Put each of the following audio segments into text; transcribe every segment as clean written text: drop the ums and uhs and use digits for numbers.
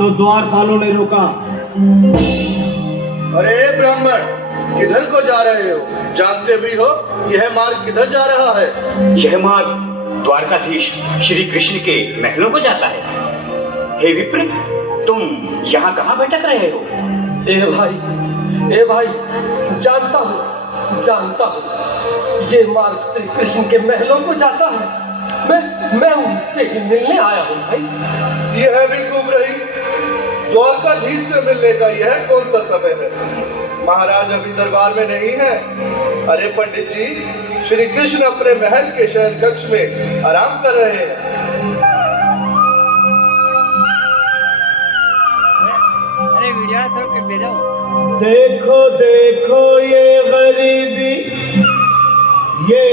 तो द्वारपालों ने रोका। अरे ब्राह्मण, किधर को जा रहे हो? जानते भी हो यह मार्ग किधर जा रहा है? यह मार्ग द्वारकाधीश श्री कृष्ण के महलों को जाता है। हे विप्र, तुम यहाँ कहाँ भटक रहे हो? ए भाई, जानता हूँ ये मार्ग श्री कृष्ण के महलों को जाता है। मैं उनसे ही मिलने आया हूँ भाई। यह भी घूम रही, द्वारकाधीश से मिलने का यह कौन सा समय है? महाराज अभी दरबार में नहीं है। अरे पंडित जी, श्री कृष्ण अपने महल के शयन कक्ष में आराम कर रहे हैं। अरे वीडियो थोड़ा के भेजो। देखो देखो ये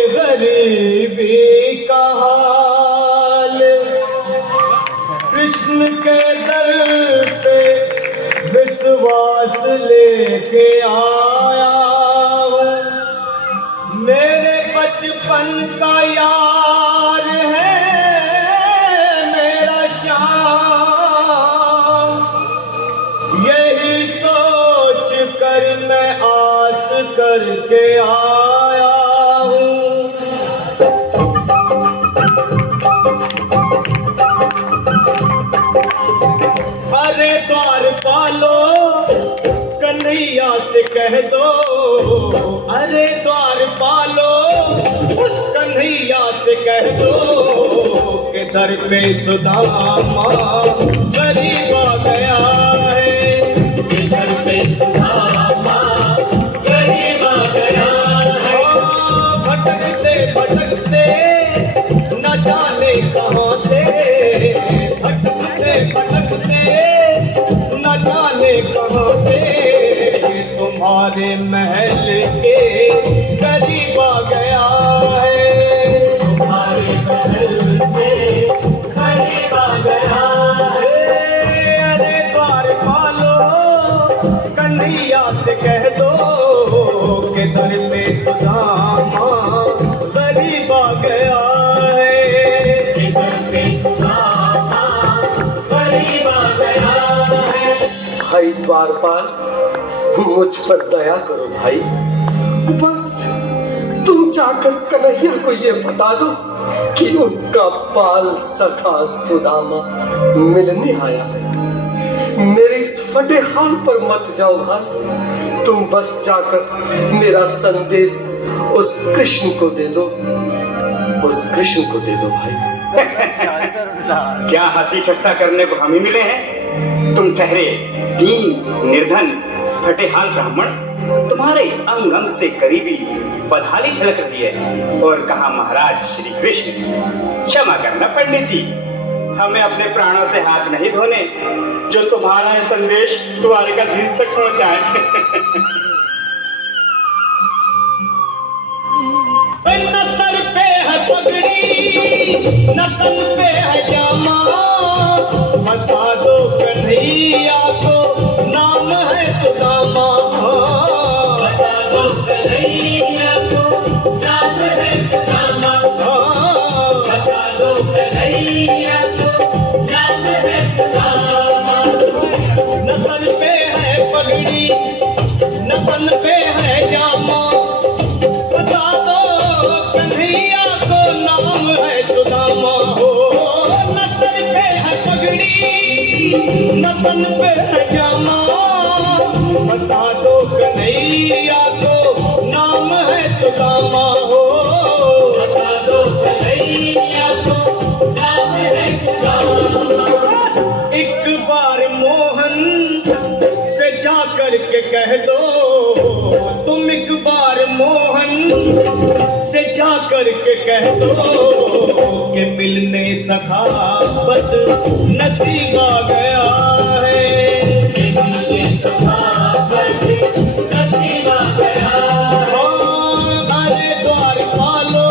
गरीबी का हाल, कृष्ण के दर पे विश्वास लेके आया हूँ। मेरे बचपन का यार है मेरा श्याम, यही सोच कर मैं आस करके आया हूँ। अरे द्वारपालो कन्हैया से कह दो, अरे द्वारपालो उस कन्हैया से कह दो कि दर पे सुदामा गरीब आ गया है। दर पे सुदामा गरीब आ गया है। भटकते भटकते न जाने कहाँ से, भटकते भटकते न जाने कहाँ से तुम्हारे महल के करीब आ गया है। तुम्हारे महल के करीब आ गया है। अरे द्वारपालो कन्हैया से कह दो कि दर पे सुदामा गरीब आ गया है। दर पे सुदामा गरीब आ गया है। भाई द्वारपाल, मुझ पर दया करो भाई। बस तुम जाकर कन्हैया को ये बता दो कि उनका बाल सखा सुदामा मिलने आया है। मेरे इस फटे हाल पर मत जाओ भाई, तुम बस जाकर मेरा संदेश उस कृष्ण को दे दो, उस कृष्ण को दे दो भाई। क्या हंसी ठट्टा करने को हम ही मिले हैं? तुम ठहरे दीन निर्धन फटेहाल ब्राह्मण, तुम्हारे अंग अंग से करीबी बदहाली झलक रही है। और कहा महाराज श्री कृष्ण, क्षमा करना पंडित जी, हमें अपने प्राणों से हाथ नहीं धोने जो तुम्हारा यह संदेश द्वारकाधीश तक पहुंचाए। न सर पे है पगड़ी न तन पे है जामा, बता दो कन्हैया को नाम है सुदामा। बता दो कन्हैया को नाम है सुदामा। बता दो कन्हैया को नाम है सुदामा। न सर पे है पगड़ी न तन पे है जामा, बता दो कन्हैया को नाम है सुदामा। हो न सर पे है पगड़ी न तन पे है जामा, बता दो कन्हैया को नाम है सुदामा। हो बता दो कन्हैया को नाम है सुदामा। एक बार मोहन से जा कर के कह दो, तुम एक बार मोहन से जा कर के कह दो कि मिलने सखावत नसीब आ गया है। मिलने सखावत नसीब आ गया है। अरे द्वारपालो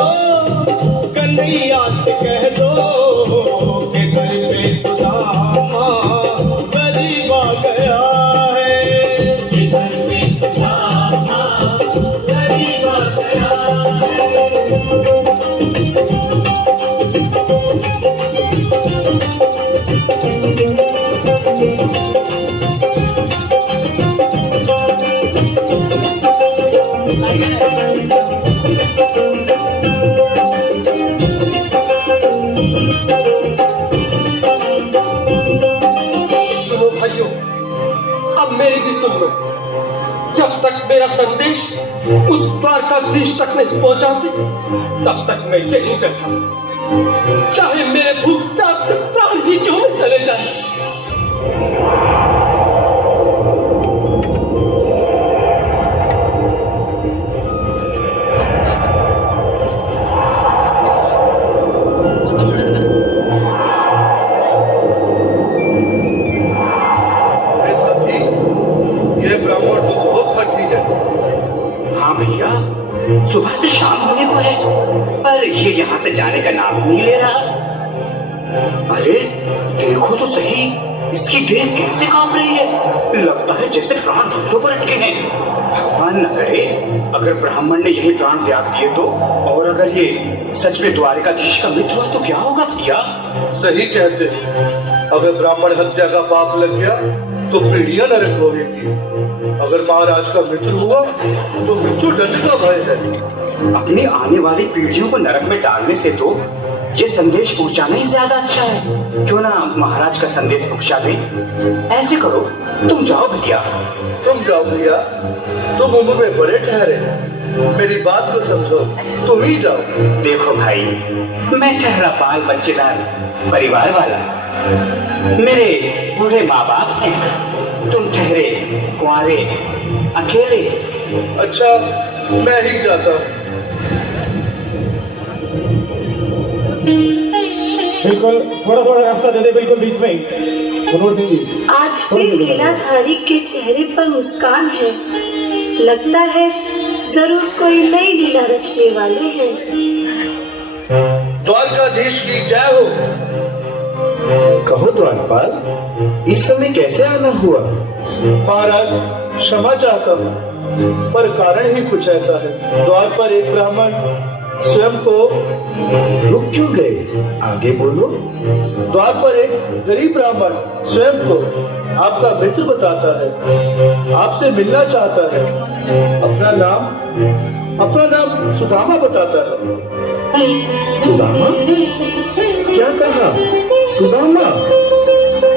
कन्हैया से कह दो कि घर पे सुदामा गरीब आ गया है। घर पे सुदामा गरीब आ गया है। मेरी सुन लो, जब तक मेरा संदेश उस द्वारकाधीश तक नहीं पहुंचाती तब तक मैं यहीं बैठा, चाहे मेरे भूख प्यास से प्राण ही क्यों न चले जाए। अरे साथी, ये ब्राह्मण तो बहुत हठी है। हाँ भैया, सुबह से शाम होने को है पर ये यहाँ से जाने का नाम ही नहीं ले रहा। अरे देखो तो सही, इसकी देह कैसे कांप रही है, लगता है जैसे प्राण घुटनों पर अटके हैं। भगवान न करे अगर ब्राह्मण ने यही प्राण त्याग दिए तो, और अगर ये सच में द्वारकाधीश का मित्र हुआ तो क्या होगा भैया? सही कहते हैं, अगर ब्राह्मण हत्या का पाप लग गया तो पीढ़ियां नरक होगी। अगर महाराज का मित्र हुआ तो मृत्यु दंड का भय है। अपनी आने वाली पीढ़ियों को नरक में डालने से तो ये संदेश पहुंचाना ही ज्यादा अच्छा है। क्यों ना महाराज का संदेश पहुंचा दें? ऐसे करो, तुम जाओ भैया। तुम जाओ भैया, तुम उम्र में बड़े ठहरे, मेरी बात को समझो, तुम ही जाओ। देखो भाई, मैं ठहरा बाल बच्चेदार परिवार वाला, मेरे बूढ़े माँ बाप हैं, तुम ठहरे कुंवारे अकेले। अच्छा, मैं ही जाता हूँ। बिल्कुल, थोड़ा थोड़ा रास्ता दे दे, बिल्कुल बीच में ही। मनोहर सिंह जी, आज फिर लीलाधारी के चेहरे पर मुस्कान है, लगता है जरूर कोई नई लीला रचने वाले हैं। द्वारकाधीश की जय हो। कहो द्वारपाल, इस समय कैसे आना हुआ? महाराज, क्षमा चाहता हूँ, पर कारण ही कुछ ऐसा है। द्वार पर एक ब्राह्मण स्वयं को रुक क्यों गए? आगे बोलो। द्वार पर एक गरीब ब्राह्मण स्वयं को आपका मित्र बताता है, आपसे मिलना चाहता है। अपना नाम सुदामा बताता है। सुदामा? क्या कहा? सुदामा?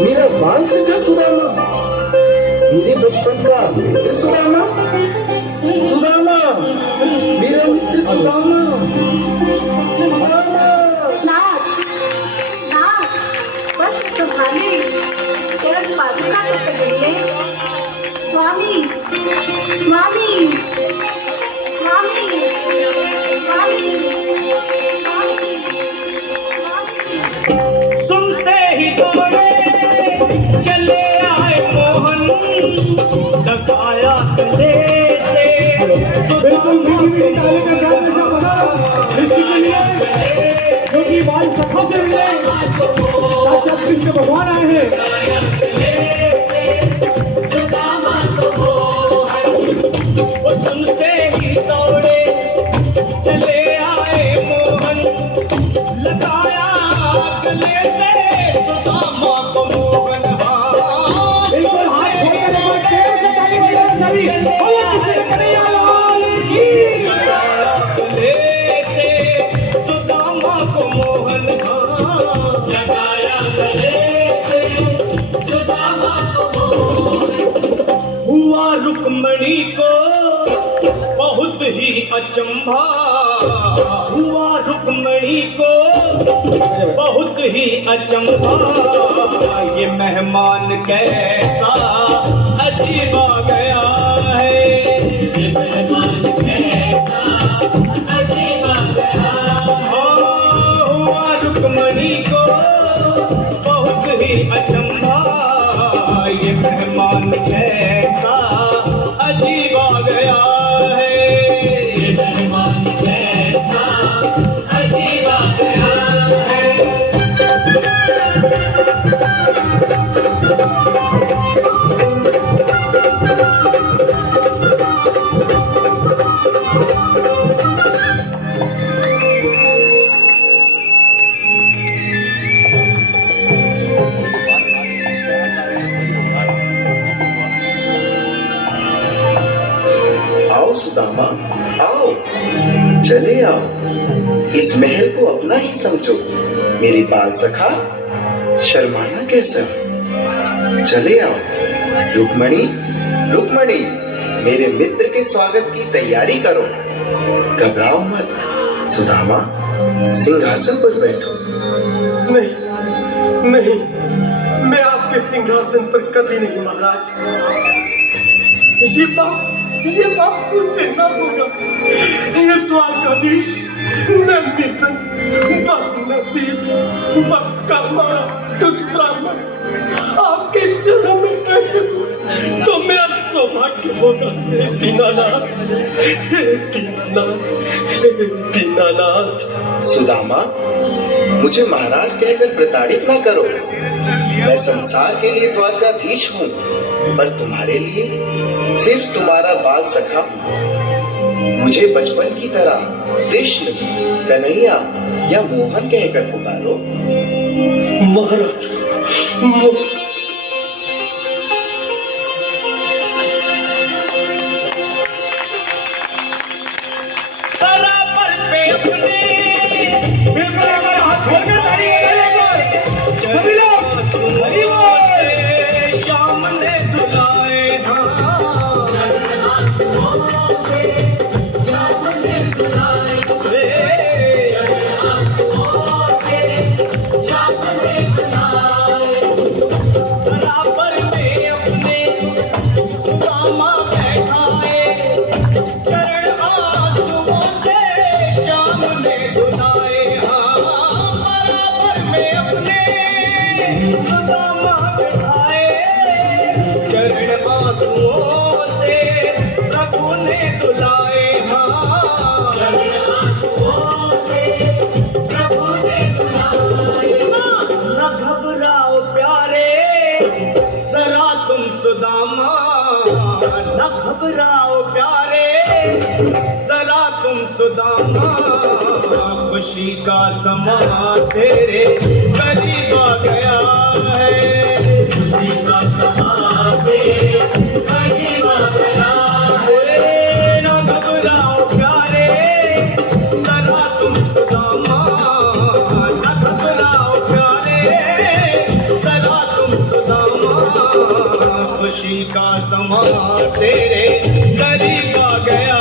मेरा बाल सखा सुदामा? मेरे बचपन का मित्र सुदामा? सुदामा, मेरा मित्र सुदामा? सुदामा? नाथ, नाथ, बस संभाले, चरण पादुका तो पकड़िए। स्वामी, स्वामी, स्वामी, स्वामी, सुनते ही दौड़े चले आए मोहन, दबाया गले से। बिल्कुल जो कि बाल सखा से मिले, साक्षात कृष्ण भगवान आए हैं। वो सुनते ही दौड़े चले आए मोहन, लगाया गले से सुदामा को मोहन। बिल्कुल हाथ गले से सुदामा को मोहन, लगाया गले से सुदामा को मोहन। हुआ रुक्मणी को बहुत ही अचंभा, हुआ रुक्मणी को बहुत ही अचंभा, ये मेहमान कैसा अजीब आ गया है, ये मेहमान कैसा अजीब आ गया है। हुआ रुक्मणी को बहुत ही अचंभा, ये मेहमान कैसा अजीब आ गया है, ये मेहमान कैसा अजीब आ गया है। आओ सुदामा, आओ, चले आओ, इस महल को अपना ही समझो। मेरी बाल सखा, शर्माना कैसा? चले आओ। रुक्मणी, रुक्मणी, मेरे मित्र के स्वागत की तैयारी करो। घबराओ मत। सुदामा, सिंहासन पर बैठो। नहीं नहीं, मैं आपके सिंहासन पर कभी नहीं महाराज। ये पाप मुझसे न होगा। ये द्वारकाधीश, मैं मित्र, बदनसीब, बदकर्मा, तुझ ब्राह्मण आपके चरणों में कैसे तो मेरा सौभाग्य होगा। हे दीनानाथ, हे दीनानाथ, हे दीनानाथ। सुदामा, मुझे महाराज कहकर प्रताड़ित न करो। मैं संसार के लिए द्वारकाधीश हूँ, पर तुम्हारे लिए सिर्फ तुम्हारा बाल सखा हूँ। मुझे बचपन की तरह कृष्ण, कन्हैया या मोहन कहकर पुकारो। महाराज, बराबर पे अपने बिल्कुल हमारे हाथ खोल के ताली बजाएंगे। सभी लोग हरि बोल। श्याम ने दुलाए बराबर में अपने सुदामा बैठाए, चरण आंसुओं से श्याम ने धुलाए। बराबर में अपने सुदामा बैठाए, चरण आंसुओं से प्रभु ने धुलाए। चरण आंसुओं से प्रभु ने धुलाए। न घबराओ प्यारे, जरा तुम सुदामा, न घबराओ प्यारे, जरा तुम सुदामा। खुशी का समा तेरे करीब आ गया है। खुशी का समा तेरे करीब आ गया है। न घबराओ प्यारे, जरा तुम सुदामा, न घबराओ प्यारे, जरा तुम सुदामा। खुशी का समा तेरे करीब आ गया